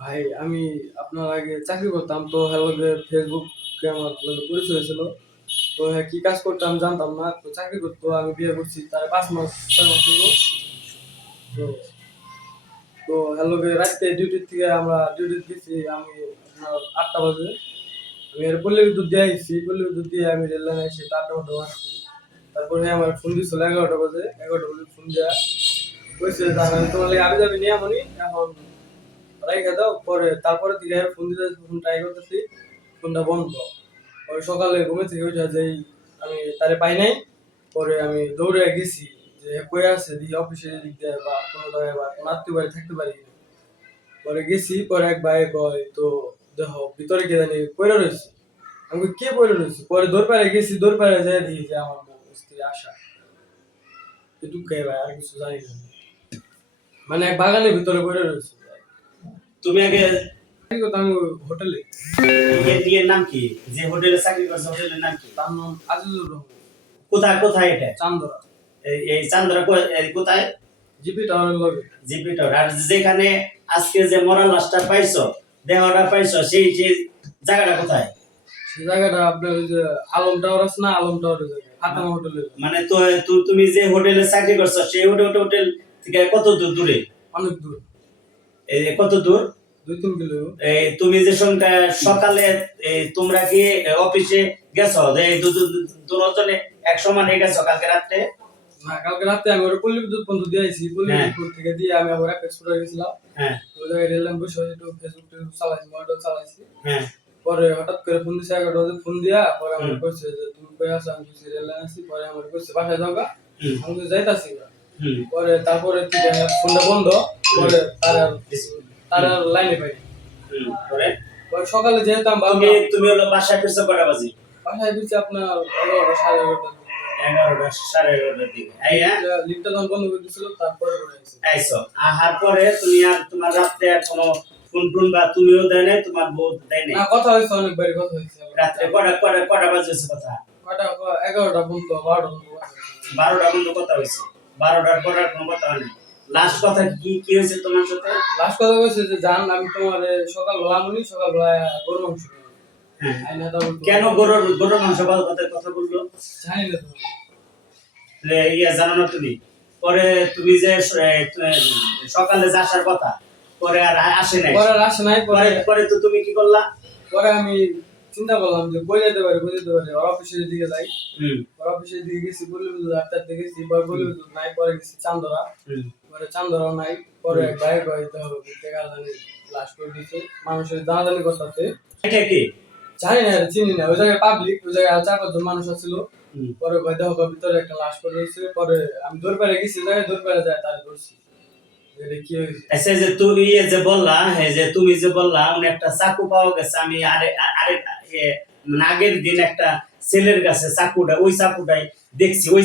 ভাই, আমি আপনার আগে চাকরি করতাম, তো হ্যাঁ ফেসবুক আমার পরিচয় হয়েছিল। তো হ্যাঁ কি কাজ করতাম জানতাম না, তো চাকরি করতো, আমি বিয়ে করছি তার পাঁচ মাস, ছয় মাস হলো। তো তো হ্যাঁ লগে রাত্রে ডিউটির থেকে আমরা ডিউটি গেছি, আমি আটটা বাজে। আমি এর পল্লী বিদ্যুৎ দিয়ে আসছি পল্লী বিদ্যুৎ দিয়ে আমি রেল লাইনে এসে আটটা মতো আসছি। তারপরে আমার ফোন দিয়েছিল এগারোটা বাজে এগারোটা বাজে ফোন দেওয়া কইছে আমি তোমার আবি যাবি নিয়ে আমনি, এখন রেখে দাও, পরে তারপরে দিকে ফোন দিতে ফোন ট্রাই করতেছি ফোনটা বন্ধ। পরে সকালে ঘুমে থেকে উঠে যাই আমি তারে পাই নাই, পরে আমি দৌড়ে গেছি, যে কই আছে দিকে অফিসে দিক দিয়ে বা কোনো জায়গায় বা কোনো আত্মীয় বাড়ি থাকতে পারি। পরে গেছি, পরে এক ভাই কয়, তো দেখো, ভিতরে কে জানি পড়ে রয়েছে। আমি কে পড়ে রয়েছে? পরে দৌড় পাড়ে গেছি দৌড় পাড়ে যাই দেখি যে আমার স্ত্রী আশা এটুকু ভাই, আর কিছু জানি না। মানে এক বাগানের ভিতরে পড়ে রয়েছে। তুমি আগে করতাম হোটেলে। নাম কি? যে হোটেলে চাকরি করছ হোটেলের নাম কি? তার নাম আজিজুর রহমান। কোথায় কোথায় এটা? চান্দরা। এই- এই চান্দ্রা কো- এই কোথায়? জিপি টাওয়ারের লগে। জিপি টাওয়ার আর যেখানে আজকে যে লাশটা পাইছো দেহটা পাইছো সেই সেই জায়গাটা কোথায়? সেই জায়গাটা আপনার ওই যে আলম টাওয়ার আছে না আলম টাওয়ারের জায়গা। ফাতেমা হোটেলের। মানে তো তুমি যে হোটেলে চাকরি করছ সেই হোটেল হোটেল থেকে কত দূর দূরে? অনেক দূর। এই যে কত দূর? দুই তিন কিলো এই তুমি যে সকালে তোমরা কি অফিসে গেছো? যে এই দুজনে এক সমানে গেছো কালকে রাত্রে? না কালকে রাতে আমি ওর পল্লী বিদ্যুৎ পর্যন্ত দিয়ে আইছি। পল্লী হ্যাঁ। বিদ্যুৎ থেকে দিয়ে আমি আবার এক এক্সপোর্টার গেছিলাম। হ্যাঁ। ওই জায়গায় রেলাম বসে একটু ফেসবুক টেসবুক চালাইছি মোবাইল চালাইছি। হ্যাঁ। পরে হঠাৎ করে ফোন দিছে এগারোটা বাজে ফোন দিয়া পরে আমার কইছে যে তুমি কই আছো? আমি কইছি রেল আছি। পরে আমার কইছে বাসায় যাও গা। আমি যাইতাছি পরে তারপরে ফোনটা বন্ধ। তার লাইনে পাই পরে? সকালে ভাবলাম তুমি তুমি হলো বাসায় ফিরছো কটা বাজে? বাসায় দিচ্ছি আপনার এগারোটা সাড়ে এগারোটা। এগারোটা সাড়ে এগারোটার দিকে। এই হ্যাঁ? লিফটটা যখন বন্ধ করে দিছিল তারপরে আইসো। আহার পরে তুমি আর তোমার রাত্রে আর কোনো ফোন টুন বা তুমিও দেয় নাই তোমার বউ দেয় নাই? না কথা হয়েছে অনেকবারই কথা হয়েছে রাত্রে কটা কটা কটা বাজে কথা? কটা এগারোটা পর্যন্ত বারোটা হয়েছে। বারোটা পর্যন্ত কথা হয়েছে। বারোটার পর আর কোনো কথা হয়নি লাস্ট কথা কি কি হয়েছে তোমার সাথে? লাস্ট কথা বলছে যে জান আমি তোমার সকাল বেলা মনি সকাল বেলা গরু মাংস। হ্যাঁ। কেন গরুর গরুর মাংস কথা কথা বলল? জানি না ইয়ে জানো না তুমি? পরে তুমি যে সকালে যে আসার কথা পরে আর আসে নাই? পরে আর আসে নাই পরে পরে পরে তো তুমি কি করলা? পরে আমি চিন্তা করলাম যে বই যেতে পারি বই যেতে পারি। ওর অফিসের দিকে যাই। ওর অফিসের দিকে গেছি বলি বিদ্যুৎ আটটার দিকে গেছি পরে বলি বিদ্যুৎ নাই পরে গেছি চান্দরা। পরে চান্দরা নাই পরে বাইরে বাইরে হবে দেখা জানি লাস্ট করে দিচ্ছে মানুষের জানাজানি করতেছে। এটা কি? জানি না চিনি না। ওই জায়গায় পাবলিক ওই জায়গায় চার পাঁচজন মানুষ আছিল। পরে ভাই গা ভিতরে একটা লাশ পড়ে রয়েছে পরে আমি দূর পেরে গেছি জায়গায় দূর পেরে যায় তার ধরছি। আচ্ছা যে তুমি ইয়ে যে বললা হ্যাঁ যে তুমি যে বললা উনি একটা চাকু পাওয়া গেছে আমি আরে আরে আগের দিন একটা ছেলের কাছে চাকুটা ওই চাকুটাই দেখছি। ওই